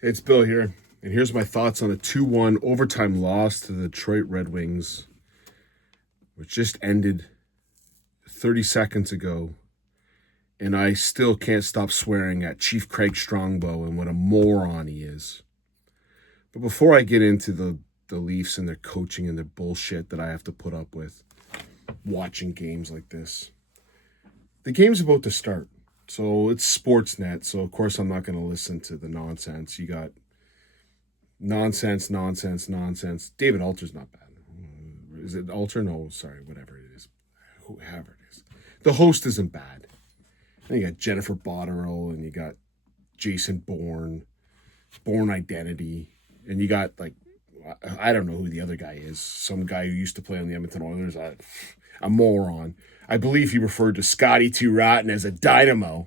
It's Bill here, and here's my thoughts on a 2-1 overtime loss to the Detroit Red Wings, which just ended 30 seconds ago, and I still can't stop swearing at Chief Craig Strongbow and what a moron he is. But before I get into the Leafs and their coaching and their bullshit that I have to put up with watching games like this, the game's about to start. So it's Sportsnet, so of course I'm not going to listen to the nonsense. You got nonsense. David Alter's not bad. Is it Alter? No, sorry, whatever it is. Whoever it is. The host isn't bad. And you got Jennifer Botterill, and you got Jason Bourne, Bourne Identity, and you got, like, I don't know who the other guy is. Some guy who used to play on the Edmonton Oilers. A moron. I believe he referred to Scotty Lton as a dynamo.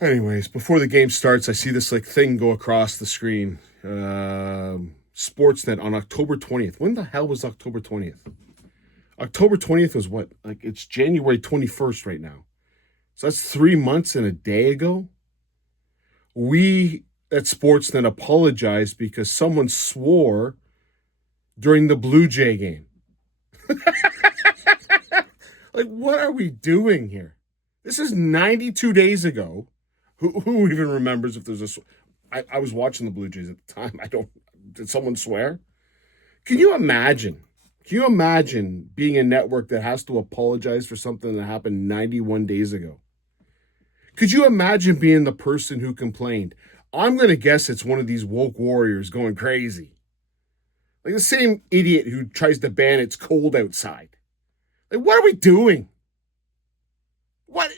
Anyways, before the game starts, I see this thing go across the screen. Sportsnet on October 20th. When the hell was October 20th? October 20th was what? It's January 21st right now. So that's 3 months and a day ago. We at Sportsnet apologized because someone swore during the Blue Jay game. What are we doing here? This is 92 days ago. Who even remembers if there's I was watching the Blue Jays at the time. Did someone swear? Can you imagine being a network that has to apologize for something that happened 91 days ago? Could you imagine being the person who complained? I'm going to guess it's one of these woke warriors going crazy. Like the same idiot who tries to ban It's Cold Outside. What are we doing? What?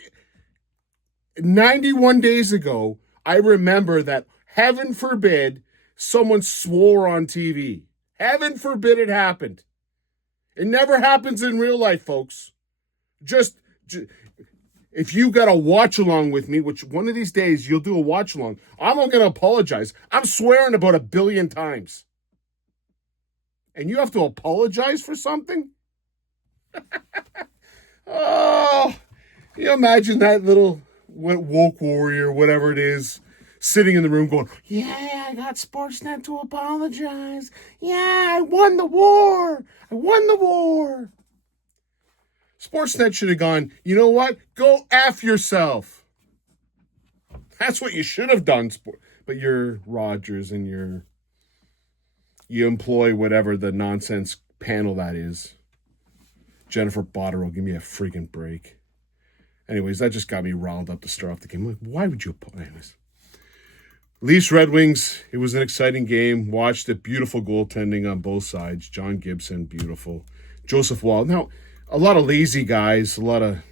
91 days ago, I remember that, heaven forbid, someone swore on TV. Heaven forbid it happened. It never happens in real life, folks. Just if you got a watch along with me, which one of these days you'll do a watch along, I'm not going to apologize. I'm swearing about 1 billion times. And you have to apologize for something? Oh, can you imagine that little woke warrior, whatever it is, sitting in the room going, yeah, I got Sportsnet to apologize. Yeah, I won the war. Sportsnet should have gone, you know what? Go F yourself. That's what you should have done. But you're Rogers and you employ whatever the nonsense panel that is. Jennifer Botterill, give me a freaking break. Anyways, that just got me riled up to start off the game. Why would you? Anyways. Leafs Red Wings, it was an exciting game. Watched it. Beautiful goaltending on both sides. John Gibson, beautiful. Joseph Woll. Now, a lot of lazy guys, a lot of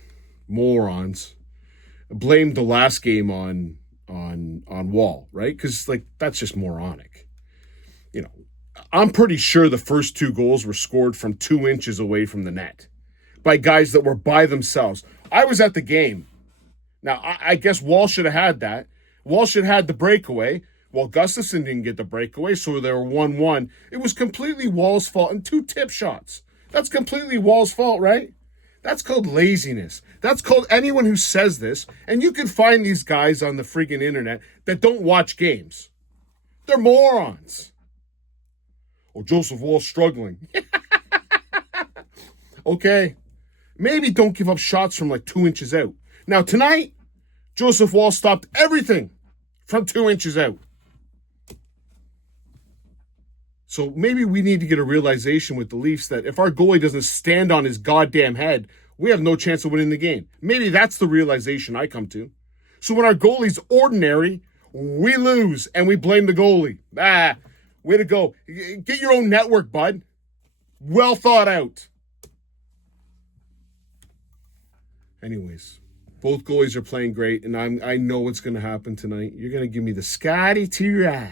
morons blamed the last game on Woll, right? Because, that's just moronic. I'm pretty sure the first 2 goals were scored from 2 inches away from the net by guys that were by themselves. I was at the game. Now, I guess Woll should have had that. Woll should have had the breakaway. Well, Gustafsson didn't get the breakaway, so they were 1-1. It was completely Woll's fault, and 2 tip shots. That's completely Woll's fault, right? That's called laziness. That's called anyone who says this, and you can find these guys on the freaking internet that don't watch games. They're morons. Oh, Joseph Woll struggling. Okay. Maybe don't give up shots from 2 inches out. Now, tonight, Joseph Woll stopped everything from 2 inches out. So maybe we need to get a realization with the Leafs that if our goalie doesn't stand on his goddamn head, we have no chance of winning the game. Maybe that's the realization I come to. So when our goalie's ordinary, we lose and we blame the goalie. Way to go. Get your own network, bud. Well thought out. Anyways, both goalies are playing great, and I know what's going to happen tonight. You're going to give me the Scotty Lton.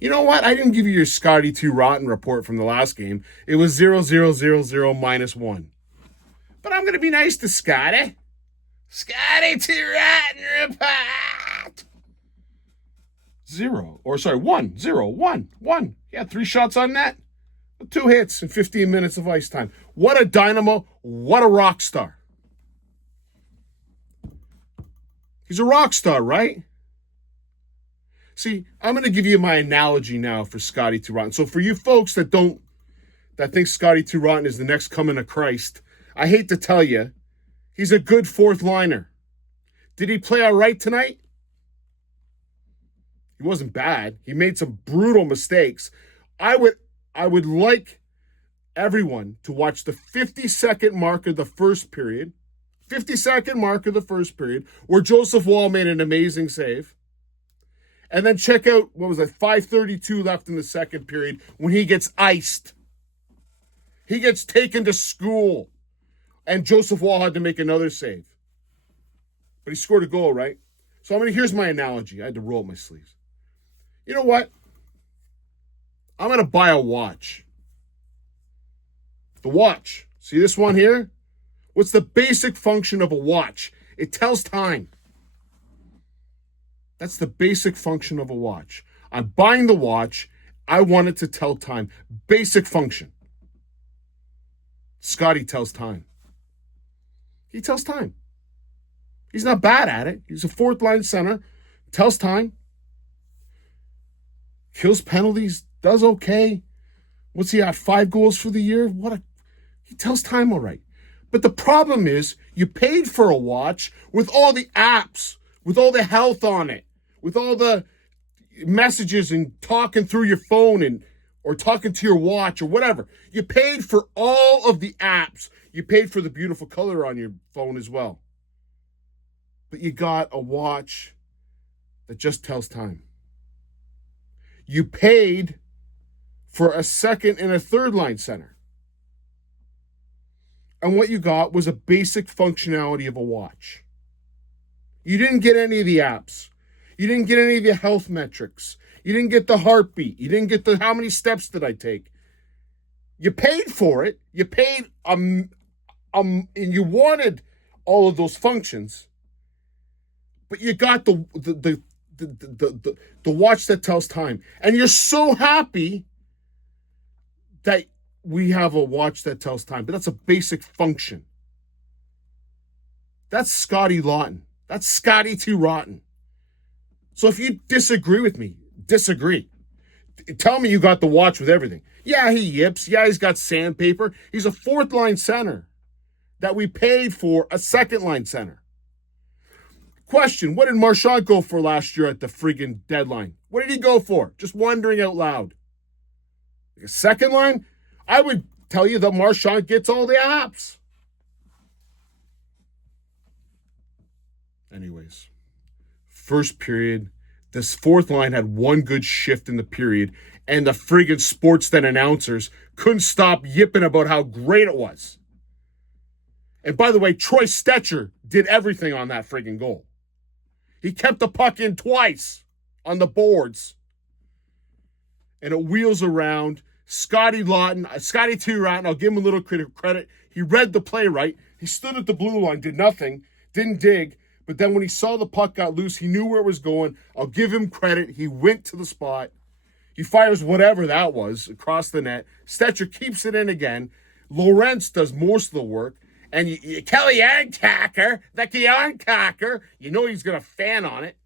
You know what? I didn't give you your Scotty Lton report from the last game. It was 0-0-0-0 -1. But I'm going to be nice to Scotty. Scotty Lton report. 1. He had 3 shots on net. 2 hits in 15 minutes of ice time. What a dynamo. What a rock star. He's a rock star, right? See, I'm going to give you my analogy now for Scotty Too Rotten. So for you folks that think Scotty Too Rotten is the next coming of Christ, I hate to tell you, he's a good fourth liner. Did he play all right tonight? He wasn't bad. He made some brutal mistakes. I would like everyone to watch the 50-second mark of the first period. 50-second mark of the first period, where Joseph Woll made an amazing save. And then check out, 5:32 left in the second period when he gets iced. He gets taken to school. And Joseph Woll had to make another save. But he scored a goal, right? So here's my analogy. I had to roll up my sleeves. You know what? I'm going to buy a watch. The watch. See this one here? What's the basic function of a watch? It tells time. That's the basic function of a watch. I'm buying the watch. I want it to tell time. Basic function. Scotty tells time. He tells time. He's not bad at it. He's a fourth line center. Tells time. Kills penalties. Does okay. What's he at? 5 goals for the year? He tells time all right. But the problem is you paid for a watch with all the apps, with all the health on it, with all the messages and talking through your phone or talking to your watch or whatever. You paid for all of the apps. You paid for the beautiful color on your phone as well. But you got a watch that just tells time. You paid for a second and a third line center. And what you got was a basic functionality of a watch. You didn't get any of the apps. You didn't get any of the health metrics. You didn't get the heartbeat. You didn't get the how many steps did I take. You paid for it. You paid and you wanted all of those functions. But you got the watch that tells time. And you're so happy that we have a watch that tells time. But that's a basic function. That's Scotty Lton. That's Scotty Too Rotten. So if you disagree with me, disagree. Tell me you got the watch with everything. Yeah, he yips. Yeah, he's got sandpaper. He's a fourth line center that we paid for a second line center. Question, what did Marchand go for last year at the friggin' deadline? What did he go for? Just wondering out loud. A second line? I would tell you that Marchand gets all the apps. Anyways, first period, this fourth line had one good shift in the period, and the friggin' Sportsnet announcers couldn't stop yipping about how great it was. And by the way, Troy Stecher did everything on that friggin' goal. He kept the puck in twice on the boards. And it wheels around. Scotty Too Rotten, I'll give him a little credit. He read the play right. He stood at the blue line, did nothing, didn't dig. But then when he saw the puck got loose, he knew where it was going. I'll give him credit. He went to the spot. He fires whatever that was across the net. Stecher keeps it in again. Lawrence does most of the work. And Kelly Ancacker, you know he's going to fan on it.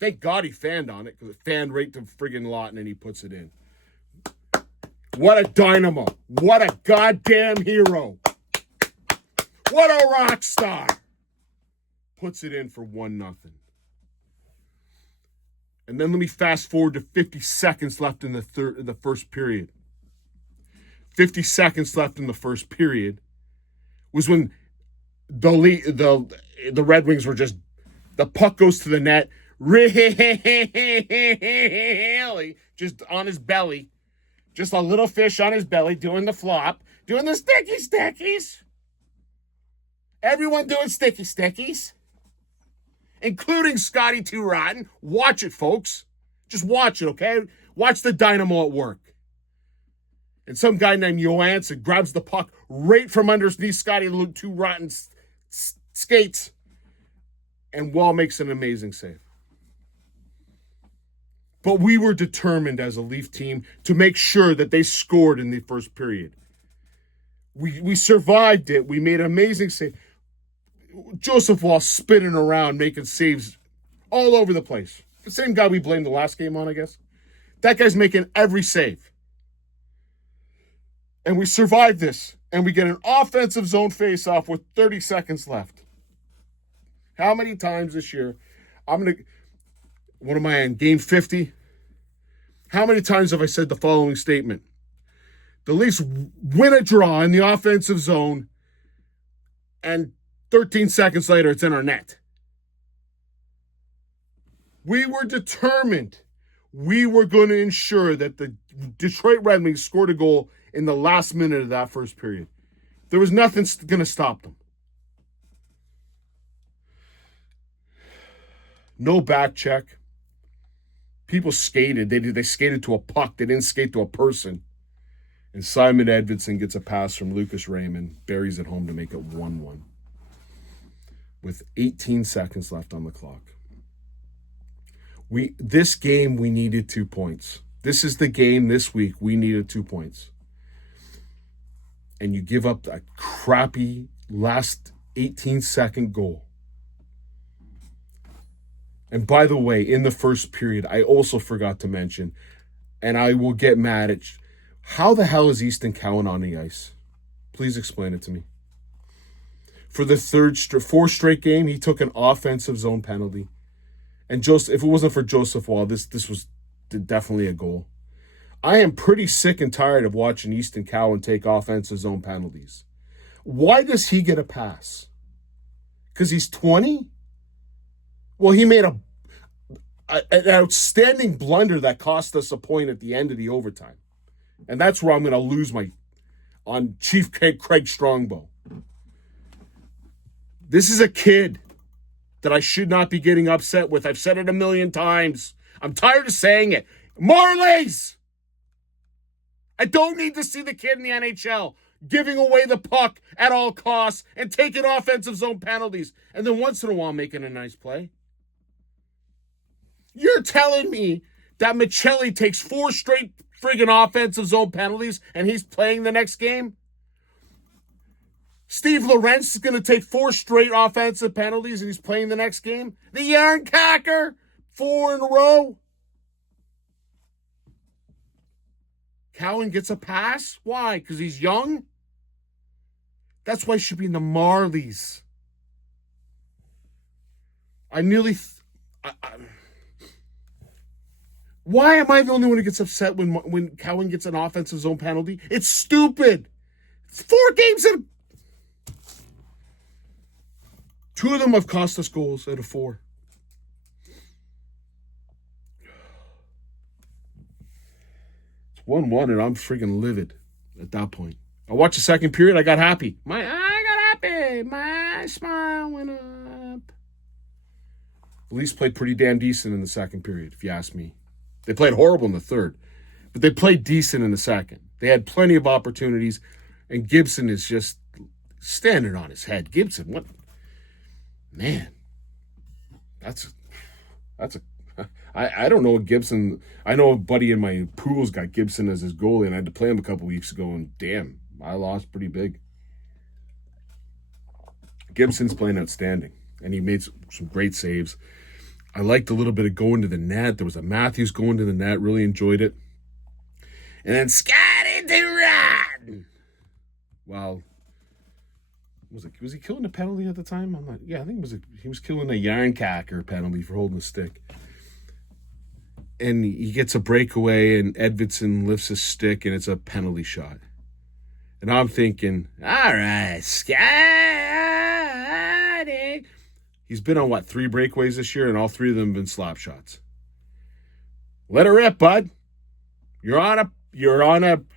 Thank God he fanned on it, because it fanned right to friggin' Lawton and he puts it in. What a dynamo. What a goddamn hero. What a rock star. Puts it in for 1-0. And then let me fast forward to 50 seconds left in the first period. 50 seconds left in the first period was when the Red Wings were just, the puck goes to the net, really, just on his belly, just a little fish on his belly doing the flop, doing the sticky stickies. Everyone doing sticky stickies, including Scotty Too Rotten. Watch it, folks. Just watch it, okay? Watch the dynamo at work. And some guy named Johansson grabs the puck right from underneath Scotty Too Rotten's skates. And Wall makes an amazing save. But we were determined as a Leaf team to make sure that they scored in the first period. We survived it. We made an amazing save. Joseph Wall spinning around, making saves all over the place. the same guy we blamed the last game on, I guess. That guy's making every save. And we survive this. And we get an offensive zone face-off with 30 seconds left. How many times this year, what am I in, game 50? How many times have I said the following statement? The Leafs win a draw in the offensive zone, and 13 seconds later, it's in our net. We were determined. We were going to ensure that the Detroit Red Wings scored a goal in the last minute of that first period. There was nothing going to stop them. No back check. People skated. They skated to a puck. They didn't skate to a person. And Simon Edvinsson gets a pass from Lucas Raymond, buries it home to make it 1-1. With 18 seconds left on the clock. This game, we needed 2 points. This is the game this week. We needed 2 points. And you give up a crappy last 18-second goal. And by the way, in the first period, I also forgot to mention, and I will get mad at, how the hell is Easton Cowan on the ice? Please explain it to me. For the fourth straight game, he took an offensive zone penalty. And if it wasn't for Joseph Wall, this was definitely a goal. I am pretty sick and tired of watching Easton Cowan take offensive zone penalties. Why does he get a pass? Because he's 20? Well, he made an outstanding blunder that cost us a point at the end of the overtime. And that's where I'm going to lose on Chief Craig Strongbow. This is a kid that I should not be getting upset with. I've said it a million times. I'm tired of saying it. Marlies! I don't need to see the kid in the NHL giving away the puck at all costs and taking offensive zone penalties and then once in a while making a nice play. You're telling me that Michelli takes 4 straight friggin' offensive zone penalties and he's playing the next game? Steve Lorentz is going to take 4 straight offensive penalties and he's playing the next game? The yarn cocker, 4 in a row? Cowan gets a pass? Why? Because he's young? That's why he should be in the Marlies. Why am I the only one who gets upset when Cowan gets an offensive zone penalty? It's stupid. It's 4 games in. 2 of them have cost us goals out of 4. It's 1-1 and I'm friggin' livid at that point. I watched the second period. I got happy. I got happy. My smile went up. The Leafs played pretty damn decent in the second period, if you ask me. They played horrible in the third, but they played decent in the second. They had plenty of opportunities, and Gibson is just standing on his head. Gibson, what? Man, I don't know what Gibson. I know a buddy in my pool's got Gibson as his goalie, and I had to play him a couple weeks ago, and damn, I lost pretty big. Gibson's playing outstanding, and he made some great saves. I liked a little bit of going to the net. There was a Matthews going to the net. Really enjoyed it. And then Scotty Lton. Wow. Was he killing a penalty at the time? I think he was killing a Yarncacker penalty for holding the stick. And he gets a breakaway, and Edvinsson lifts his stick, and it's a penalty shot. And I'm thinking, all right, Scotty. He's been on, 3 breakaways this year, and all 3 of them have been slap shots. Let it rip, bud. You're on a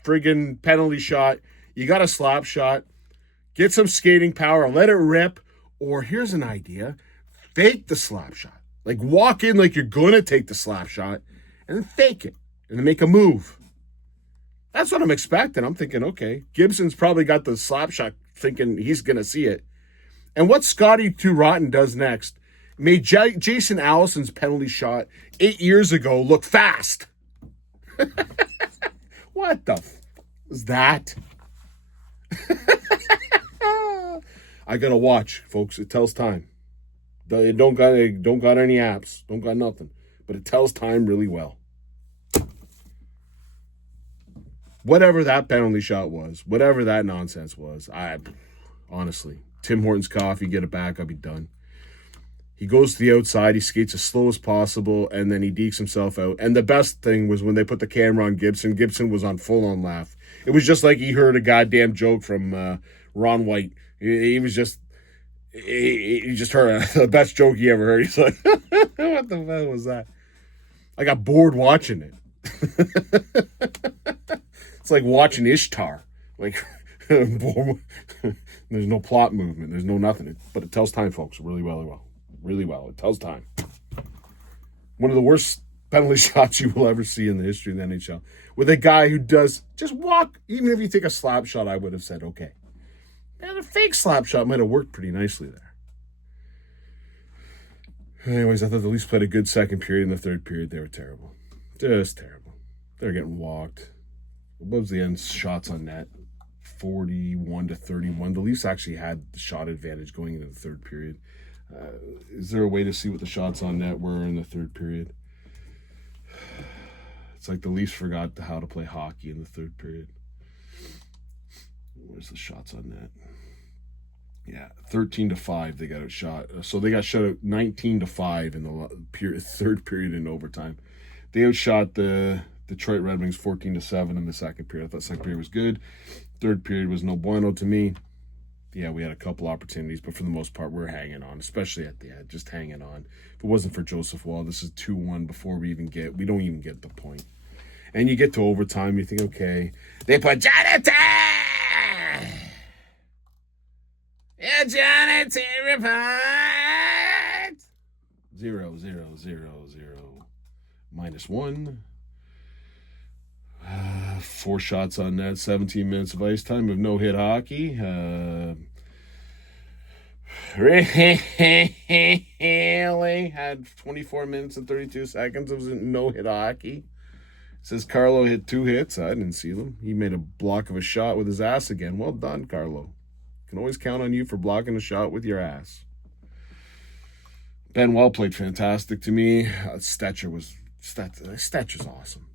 friggin' penalty shot. You got a slap shot. Get some skating power. Let it rip. Or here's an idea. Fake the slap shot. Like, walk in like you're going to take the slap shot, and then fake it, and then make a move. That's what I'm expecting. I'm thinking, okay, Gibson's probably got the slap shot thinking he's going to see it. And what Scotty Lton does next made Jason Allison's penalty shot 8 years ago look fast. What the is that? I got to watch, folks. It tells time. It don't got any apps. Don't got nothing. but it tells time really well. Whatever that penalty shot was, whatever that nonsense was, honestly, Tim Hortons coffee, get it back, I'll be done. He goes to the outside, he skates as slow as possible, and then he dekes himself out. And the best thing was when they put the camera on Gibson. Gibson was on full-on laugh. It was just like he heard a goddamn joke from Ron White. He was just... He just heard the best joke he ever heard. He's like, what the hell was that? I got bored watching it. It's like watching Ishtar. Like, there's no plot movement. There's no nothing. But it tells time, folks, really well. Really well. It tells time. One of the worst penalty shots you will ever see in the history of the NHL. With a guy who does just walk. Even if you take a slap shot, I would have said, okay. And a fake slap shot might have worked pretty nicely there. Anyways, I thought the Leafs played a good second period. In the third period, they were terrible. Just terrible. They were getting walked. What was the end shots on net? 41-31. The Leafs actually had the shot advantage going into the third period. Is there a way to see what the shots on net were in the third period? It's like the Leafs forgot how to play hockey in the third period. Where's the shots on net? Yeah, 13-5 they got outshot. So they got shut out 19-5 in the third period in overtime. They outshot the Detroit Red Wings 14-7 in the second period. I thought second period was good. Third period was no bueno to me. Yeah, we had a couple opportunities, but for the most part, we're hanging on, especially at the end, just hanging on. If it wasn't for Joseph Wall, this is 2-1 before we don't even get the point. And you get to overtime, you think, okay, they put Jonathan! Yeah, Jonathan, report! 0, 0, 0, 0. -1. 4 shots on net, 17 minutes of ice time of no-hit hockey. Really had 24 minutes and 32 seconds of no-hit hockey. Says Carlo hit 2 hits. I didn't see them. He made a block of a shot with his ass again. Well done, Carlo. Can always count on you for blocking a shot with your ass. Ben Well played fantastic to me. Stetcher's awesome.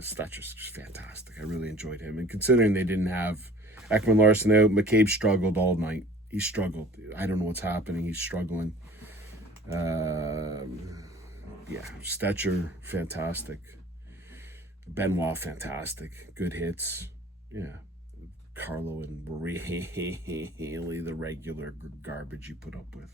Stetcher's just fantastic. I really enjoyed him. And considering they didn't have Ekman Larson out, McCabe struggled all night. He struggled. I don't know what's happening. He's struggling. Yeah, Stetcher, fantastic. Benoit, fantastic. Good hits. Yeah. Carlo and really the regular garbage you put up with.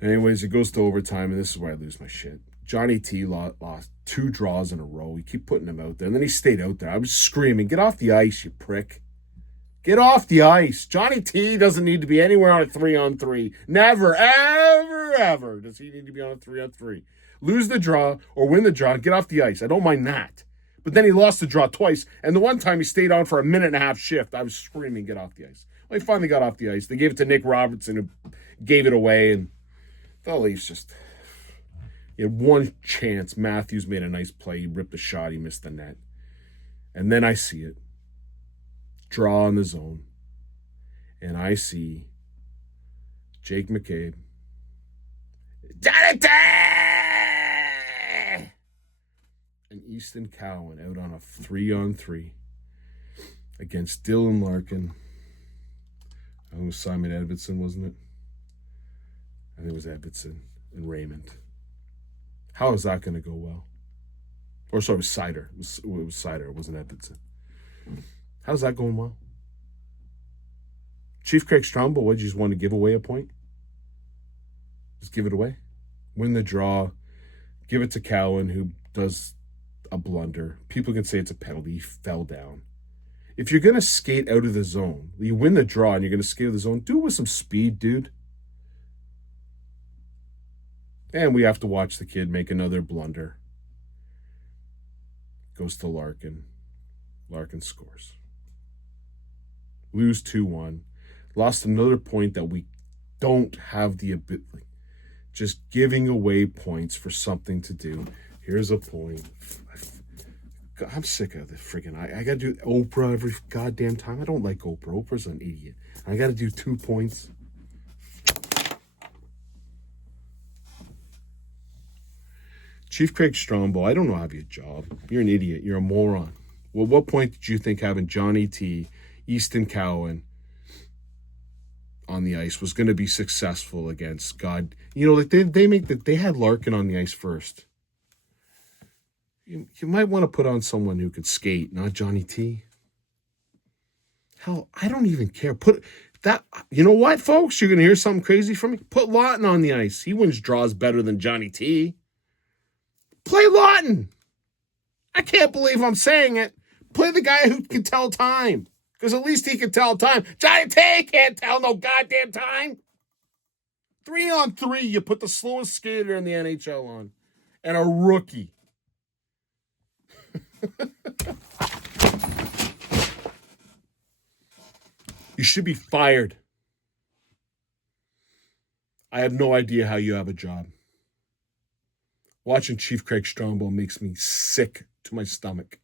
Anyways, it goes to overtime, and this is where I lose my shit. Johnny T lost 2 draws in a row. We keep putting him out there, and then he stayed out there. I was screaming, get off the ice, you prick. Get off the ice. Johnny T doesn't need to be anywhere on a 3-on-3. Never, ever, ever does he need to be on a 3-on-3. Lose the draw or win the draw, get off the ice. I don't mind that. But then he lost the draw twice, and the one time he stayed on for a 1.5-minute shift, I was screaming, get off the ice. Well, he finally got off the ice. They gave it to Nick Robertson, who gave it away, and the Leafs just... He had one chance. Matthews made a nice play. He ripped a shot. He missed the net. And then I see it. Draw in the zone. And I see Jake McCabe. Jonathan! And Easton Cowan out on a 3-on-3 against Dylan Larkin. I think it was Simon Edvinsson, wasn't it? I think it was Edvinsson and Raymond. How is that going to go well? Or sorry, it was Sider. It was Sider. It wasn't Edvinsson. How's that going well? Chief Craig Strombo, what, you just want to give away a point? Just give it away? Win the draw. Give it to Cowan, who does a blunder. People can say it's a penalty. He fell down. If you're going to skate out of the zone, you win the draw and you're going to skate out of the zone, do it with some speed, dude. And we have to watch the kid make another blunder. Goes to Larkin. Larkin scores. Lose 2-1. Lost another point that we don't have the ability. Just giving away points for something to do. Here's a point. I'm sick of this friggin'. I got to do Oprah every goddamn time. I don't like Oprah. Oprah's an idiot. I got to do 2 points. Chief Craig Strombo, I don't know how to have a job. You're an idiot. You're a moron. Well, what point did you think having Johnny T, Easton Cowan on the ice was going to be successful against God? You know, like they had Larkin on the ice first. You might want to put on someone who could skate, not Johnny T. Hell, I don't even care. Put that. You know what, folks? You're going to hear something crazy from me. Put Lawton on the ice. He wins draws better than Johnny T. Play Lawton. I can't believe I'm saying it. Play the guy who can tell time. Because at least he can tell time. Johnny T can't tell no goddamn time. 3-on-3, you put the slowest skater in the NHL on. And a rookie. You should be fired. I have no idea how you have a job. Watching Chief Craig Strombo makes me sick to my stomach.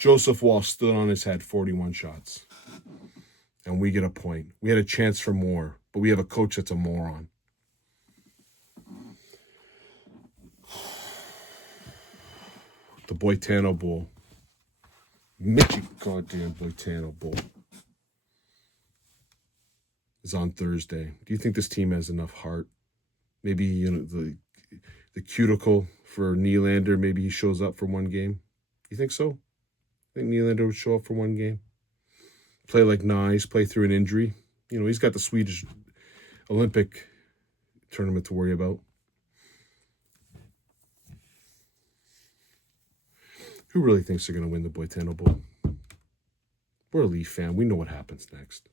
Joseph Wall stood on his head, 41 shots. And we get a point. We had a chance for more, but we have a coach that's a moron. The Boitano Bowl. Mitchy goddamn Boitano Bowl is on Thursday. Do you think this team has enough heart? Maybe, you know, the cuticle for Nylander, maybe he shows up for one game. You think so? Think Nylander would show up for one game? Play like nice, play through an injury. You know, he's got the Swedish Olympic tournament to worry about. Who really thinks they're going to win the Boitano Bowl? We're a Leaf fan. We know what happens next.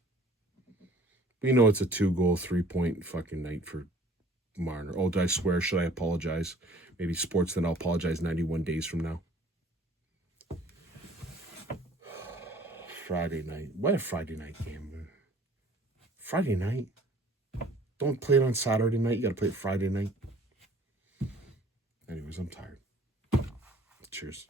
We know it's a 2-goal, 3-point fucking night for Marner. Oh, did I swear? Should I apologize? Maybe Sportsnet, I'll apologize 91 days from now. Friday night. What a Friday night game, man. Friday night? Don't play it on Saturday night. You got to play it Friday night. Anyways, I'm tired. Cheers.